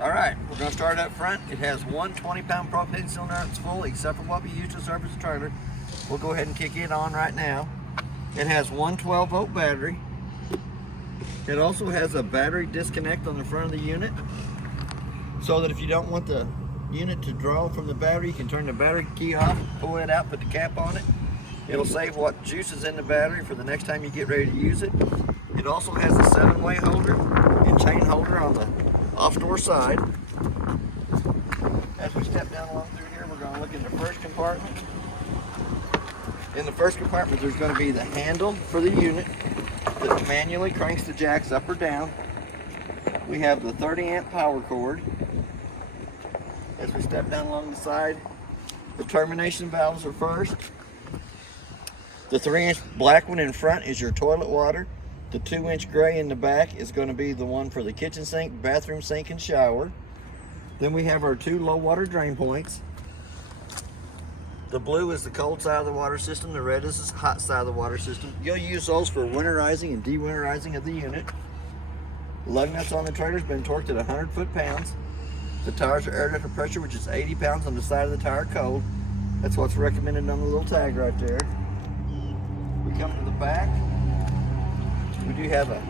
All right, we're gonna start up front. It has one 20-pound propane cylinder that's full, except for what we use to service the trailer. We'll go ahead and kick it on right now. It has one 12-volt battery. It also has a battery disconnect on the front of the unit, so that if you don't want the unit to draw from the battery, you can turn the battery key off, pull it out, put the cap on it. It'll save what juice is in the battery for the next time you get ready to use it. It also has a 7-way holder and chain holder on the off-door side. As we step down along through here, we're going to look in the first compartment. In the first compartment, there's going to be the handle for the unit that manually cranks the jacks up or down. We have the 30-amp power cord. As we step down along the side, the termination valves are first. The 3-inch black one in front is your toilet water. The 2-inch gray in the back is going to be the one for the kitchen sink, bathroom sink, and shower. Then we have our 2 low water drain points. The blue is the cold side of the water system. The red is the hot side of the water system. You'll use those for winterizing and de-winterizing of the unit. Lug nuts on the trailer has been torqued at 100 foot-pounds. The tires are air ducted pressure, which is 80 pounds on the side of the tire cold. That's what's recommended on the little tag right there. We come to the back. We do have a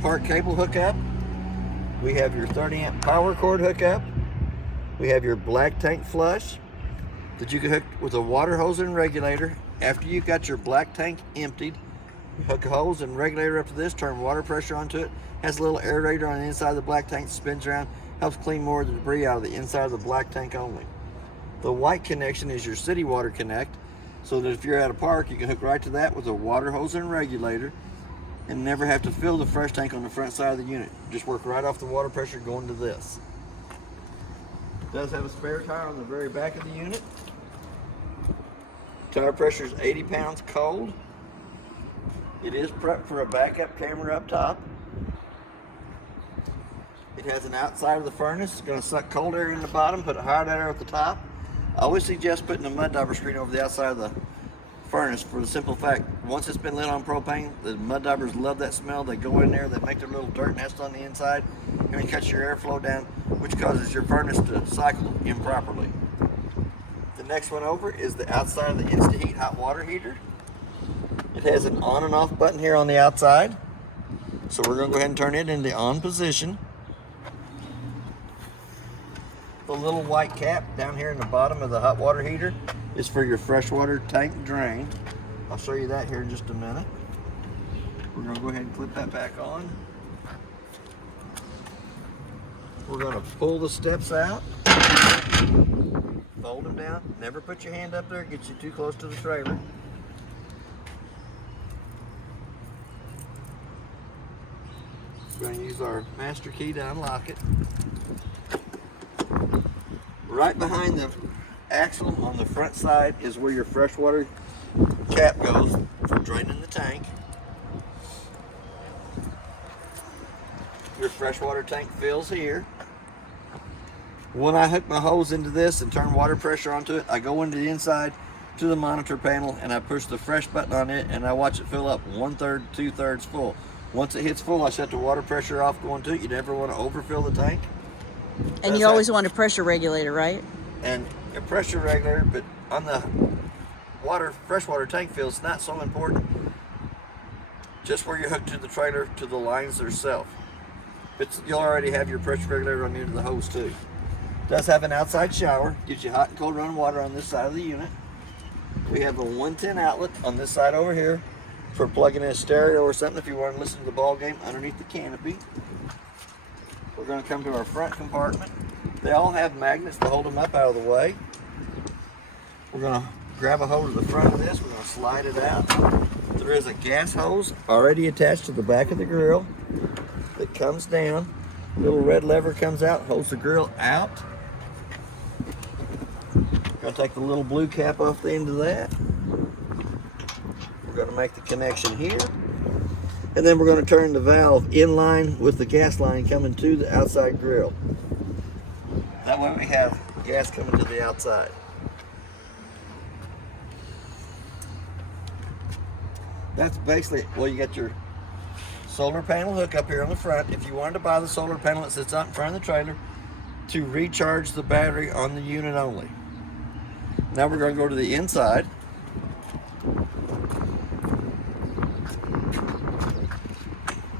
park cable hookup. We have your 30-amp power cord hookup. We have your black tank flush that you can hook with a water hose and regulator. After you've got your black tank emptied, you hook a hose and regulator up to this, turn water pressure onto it. Has a little aerator on the inside of the black tank that spins around, helps clean more of the debris out of the inside of the black tank only. The white connection is your city water connect, so that if you're at a park, you can hook right to that with a water hose and regulator and never have to fill the fresh tank on the front side of the unit. Just work right off the water pressure going to this. It does have a spare tire on the very back of the unit. Tire pressure is 80 pounds cold. It is prepped for a backup camera up top. It has an outside of the furnace. It's going to suck cold air in the bottom, put hot air at the top. I always suggest putting a mud dauber screen over the outside of the furnace for the simple fact, once it's been lit on propane, the mud daubers love that smell. They go in there, they make their little dirt nest on the inside, and it cuts your airflow down, which causes your furnace to cycle improperly. The next one over is the outside of the Insta-Heat hot water heater. It has an on and off button here on the outside. So we're going to go ahead and turn it in the on position. The little white cap down here in the bottom of the hot water heater is for your freshwater tank drain. I'll show you that here in just a minute. We're going to go ahead and clip that back on. We're going to pull the steps out, fold them down. Never put your hand up there, it gets you too close to the trailer. We're going to use our master key to unlock it. Right behind the axle on the front side is where your freshwater cap goes for draining the tank. Your freshwater tank fills here. When I hook my hose into this and turn water pressure onto it, I go into the inside to the monitor panel and I push the fresh button on it and I watch it fill up 1/3, 2/3 full. Once it hits full, I shut the water pressure off going to it. You never want to overfill the tank. And you always want a pressure regulator, right? And a pressure regulator, but on the freshwater tank fill, it's not so important. Just where you're hooked to the trailer, to the lines themselves. You'll already have your pressure regulator on the end of the hose too. It does have an outside shower, gives you hot and cold running water on this side of the unit. We have a 110 outlet on this side over here for plugging in a stereo or something if you want to listen to the ball game underneath the canopy. We're going to come to our front compartment. They all have magnets to hold them up out of the way. We're going to grab a hold of the front of this. We're going to slide it out. There is a gas hose already attached to the back of the grill that comes down. Little red lever comes out, holds the grill out. Going to take the little blue cap off the end of that. We're going to make the connection here. And then we're going to turn the valve in line with the gas line coming to the outside grill. That way we have gas coming to the outside. That's basically, well, you got your solar panel hook up here on the front. If you wanted to buy the solar panel that sits out in front of the trailer, to recharge the battery on the unit only. Now we're going to go to the inside.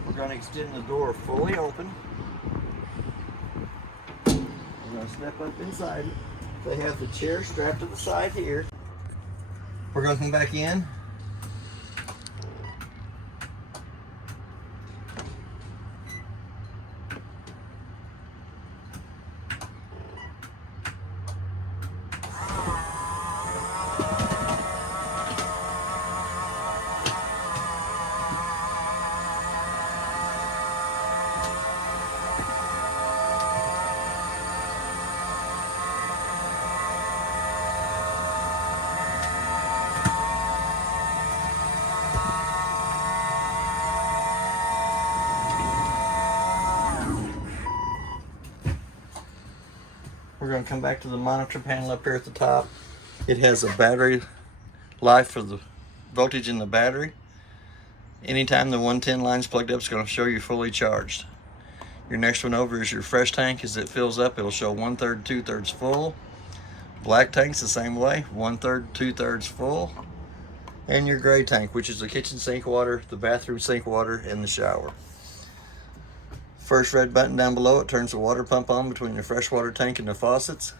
We're going to extend the door fully open. We're going to step up inside it. They have the chair strapped to the side here. We're going to come back in. We're going to come back to the monitor panel up here at the top. It has a battery life for the voltage in the battery. Anytime the 110 line's plugged up, it's going to show you fully charged. Your next one over is your fresh tank. As it fills up, it'll show 1/3, 2/3 full. Black tank's the same way, 1/3, 2/3 full. And your gray tank, which is the kitchen sink water, the bathroom sink water, and the shower. First red button down below, it turns the water pump on between the freshwater tank and the faucets.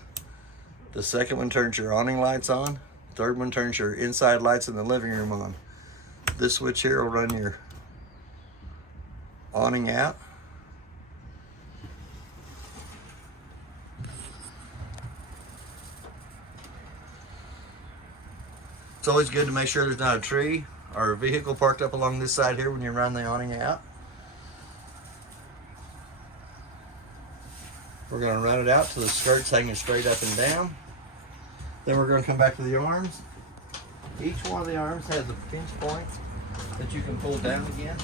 The second one turns your awning lights on. Third one turns your inside lights in the living room on. This switch here will run your awning out. It's always good to make sure there's not a tree or a vehicle parked up along this side here when you run the awning out. We're going to run it out to the skirts hanging straight up and down. Then we're going to come back to the arms. Each one of the arms has a pinch point that you can pull down again.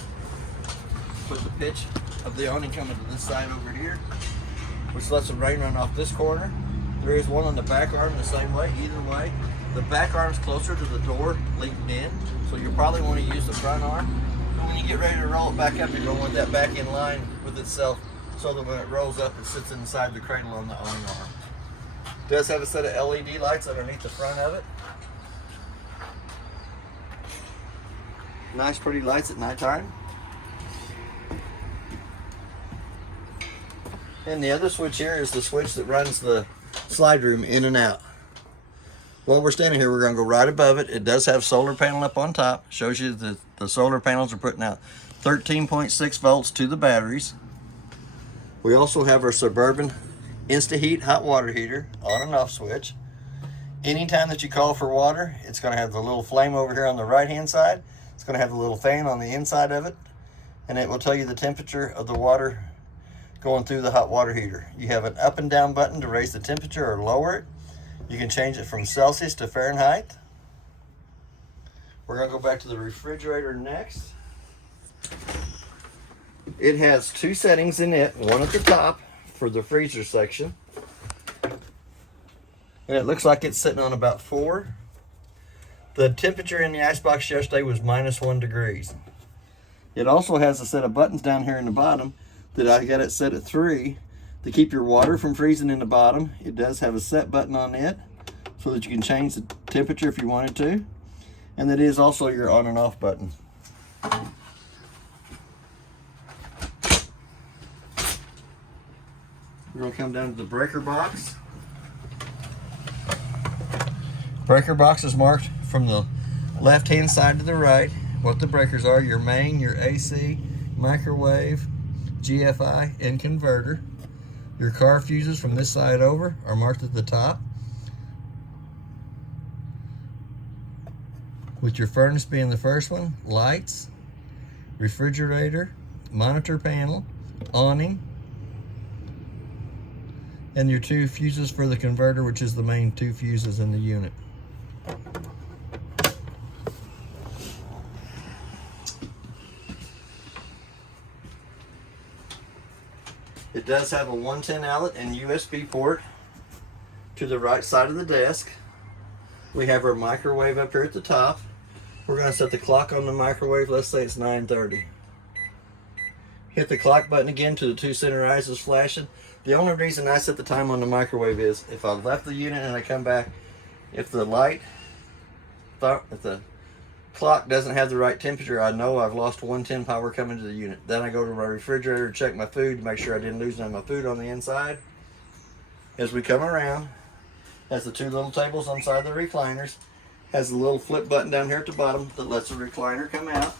Put the pitch of the awning coming to this side over here, which lets the rain run off this corner. There is one on the back arm the same way. Either way, the back arm's closer to the door leading in, so you'll probably want to use the front arm. But when you get ready to roll it back up, you're going to want that back in line with itself, so that when it rolls up, it sits inside the cradle on the awning arm. It does have a set of LED lights underneath the front of it. Nice pretty lights at nighttime. And the other switch here is the switch that runs the slide room in and out. While we're standing here, we're going to go right above it. It does have solar panel up on top. Shows you that the solar panels are putting out 13.6 volts to the batteries. We also have our Suburban InstaHeat hot water heater, on and off switch. Anytime that you call for water, it's going to have the little flame over here on the right hand side. It's going to have the little fan on the inside of it, and it will tell you the temperature of the water going through the hot water heater. You have an up and down button to raise the temperature or lower it. You can change it from Celsius to Fahrenheit. We're going to go back to the refrigerator next. It has two settings in it, one at the top for the freezer section. And it looks like it's sitting on about 4. The temperature in the icebox yesterday was -1 degrees. It also has a set of buttons down here in the bottom that I got it set at 3 to keep your water from freezing in the bottom. It does have a set button on it so that you can change the temperature if you wanted to. And that is also your on and off button. We're going to come down to the breaker box. Breaker box is marked from the left hand side to the right. What the breakers are: your main, your AC, microwave, GFI, and converter. Your car fuses from this side over are marked at the top, with your furnace being the first one, lights, refrigerator, monitor panel, awning, and your 2 fuses for the converter, which is the main 2 fuses in the unit. It does have a 110 outlet and USB port to the right side of the desk. We have our microwave up here at the top. We're going to set the clock on the microwave. Let's say it's 9:30. Hit the clock button again till the 2 center eyes is flashing. The only reason I set the time on the microwave is if I left the unit and I come back, if the clock doesn't have the right temperature, I know I've lost 110 power coming to the unit. Then I go to my refrigerator, check my food, make sure I didn't lose none of my food on the inside. As we come around, has the two little tables on the side of the recliners, has a little flip button down here at the bottom that lets the recliner come out.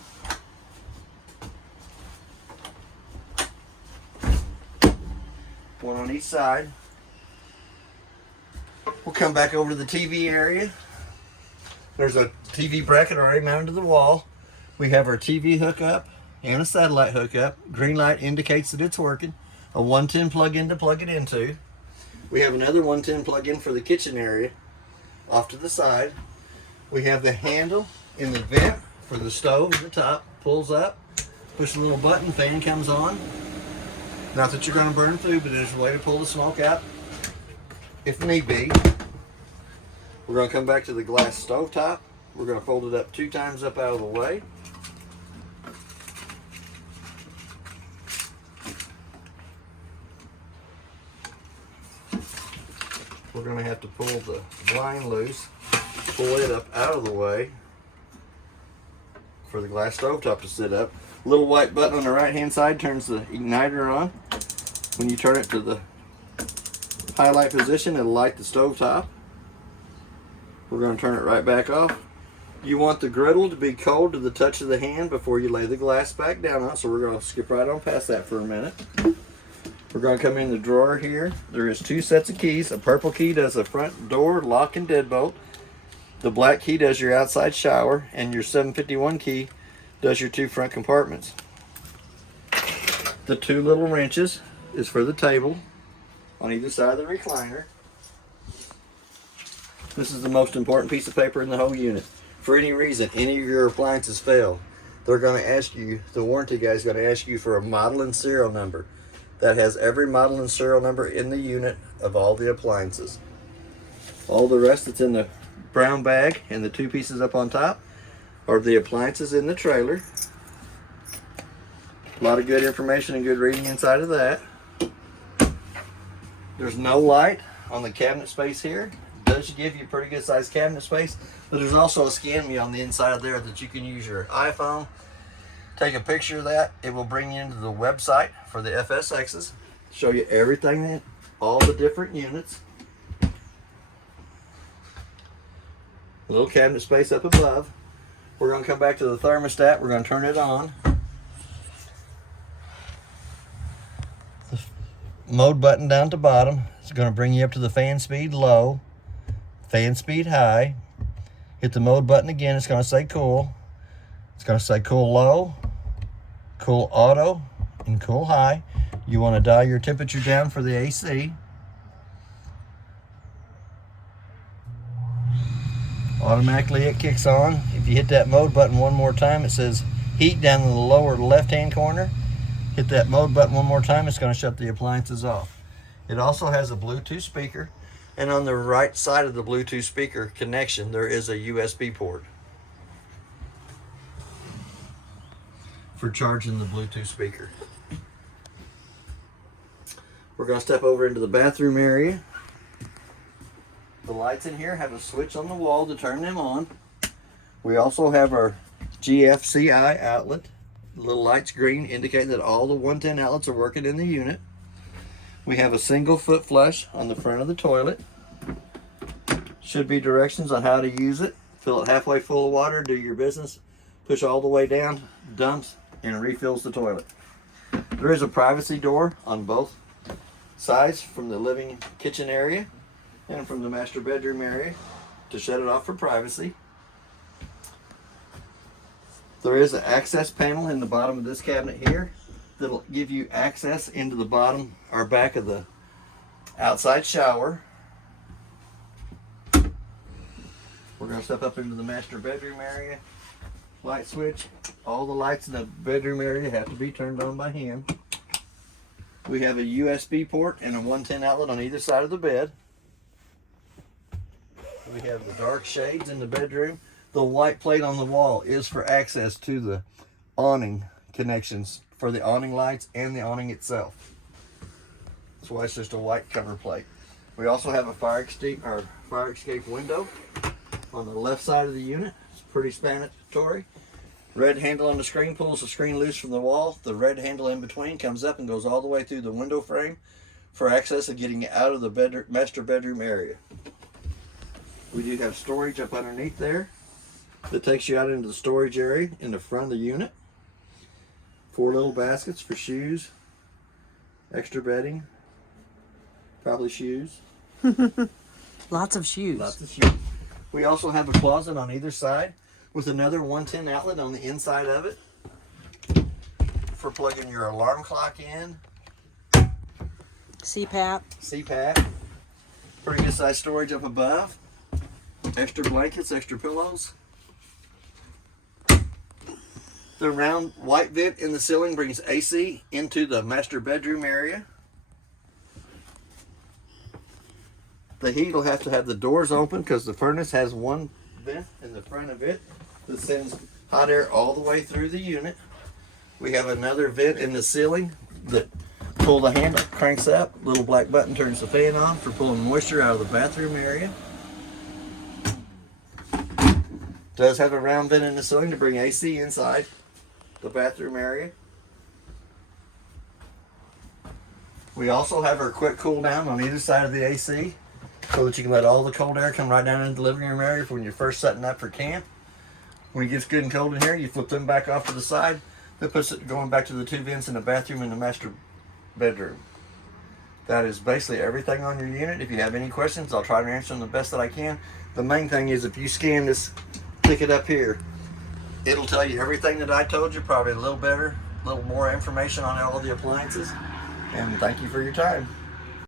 One on each side. We'll come back over to the TV area. There's a TV bracket already mounted to the wall. We have our TV hookup and a satellite hookup. Green light indicates that it's working. A 110 plug-in to plug it into. We have another 110 plug-in for the kitchen area off to the side. We have the handle in the vent for the stove at the top. Pulls up, push a little button, fan comes on. Not that you're going to burn food, but there's a way to pull the smoke out if need be. We're going to come back to the glass stove top. We're going to fold it up 2 times up out of the way. We're going to have to pull the blind loose, pull it up out of the way for the glass stove top to sit up. Little white button on the right hand side turns the igniter on. When you turn it to the highlight position, it'll light the stove top. We're going to turn it right back off. You want the griddle to be cold to the touch of the hand before you lay the glass back down on it, so we're going to skip right on past that for a minute. We're going to come in the drawer here. There is 2 sets of keys. A purple key does the front door lock and deadbolt. The black key does your outside shower, and your 751 key does your 2 front compartments. The 2 little wrenches is for the table on either side of the recliner. This is the most important piece of paper in the whole unit. For any reason, any of your appliances fail, they're going to ask you, the warranty guy is going to ask you for a model and serial number. That has every model and serial number in the unit of all the appliances. All the rest that's in the brown bag and the 2 pieces up on top are the appliances in the trailer. A lot of good information and good reading inside of that. There's no light on the cabinet space here. It does give you pretty good sized cabinet space, but there's also a scan me on the inside of there that you can use your iPhone, take a picture of that. It will bring you into the website for the FSXs, show you everything, all the different units. A little cabinet space up above. We're going to come back to the thermostat. We're going to turn it on. The mode button down to bottom is going to bring you up to the fan speed low, fan speed high. Hit the mode button again. It's going to say cool. It's going to say cool low, cool auto, and cool high. You want to dial your temperature down for the AC. Automatically it kicks on. If you hit that mode button one more time, it says heat down in the lower left hand corner. Hit that mode button one more time, it's going to shut the appliances off. It also has a Bluetooth speaker, and on the right side of the Bluetooth speaker connection there is a USB port for charging the Bluetooth speaker. We're going to step over into the bathroom area. The lights in here have a switch on the wall to turn them on. We also have our GFCI outlet. The little lights green indicate that all the 110 outlets are working in the unit. We have a single foot flush on the front of the toilet. Should be directions on how to use it. Fill it halfway full of water, do your business, push all the way down, dumps, and refills the toilet. There is a privacy door on both sides from the living kitchen area and from the master bedroom area to shut it off for privacy. There is an access panel in the bottom of this cabinet here that'll give you access into the bottom or back of the outside shower. We're going to step up into the master bedroom area. Light switch. All the lights in the bedroom area have to be turned on by hand. We have a USB port and a 110 outlet on either side of the bed. We have the dark shades in the bedroom. The white plate on the wall is for access to the awning connections for the awning lights and the awning itself. That's why it's just a white cover plate. We also have a fire escape window on the left side of the unit. It's pretty mandatory. Red handle on the screen pulls the screen loose from the wall. The red handle in between comes up and goes all the way through the window frame for access and getting out of the master bedroom area. We do have storage up underneath there that takes you out into the storage area in the front of the unit. 4 little baskets for shoes, extra bedding, probably shoes. Lots of shoes. Lots of shoes. We also have a closet on either side with another 110 outlet on the inside of it for plugging your alarm clock in. CPAP. Pretty good size storage up above. Extra blankets, extra pillows. The round white vent in the ceiling brings AC into the master bedroom area. The heat will have to have the doors open because the furnace has one vent in the front of it that sends hot air all the way through the unit. We have another vent in the ceiling that pull the handle, cranks up, little black button turns the fan on for pulling moisture out of the bathroom area. Does have a round vent in the ceiling to bring AC inside the bathroom area. We also have our quick cool down on either side of the AC so that you can let all the cold air come right down into the living room area for when you're first setting up for camp. When it gets good and cold in here, you flip them back off to the side. That puts it going back to the 2 vents in the bathroom and the master bedroom. That is basically everything on your unit. If you have any questions, I'll try to answer them the best that I can. The main thing is if you scan this ticket up here, it'll tell you everything that I told you, probably a little better, a little more information on all the appliances. And thank you for your time.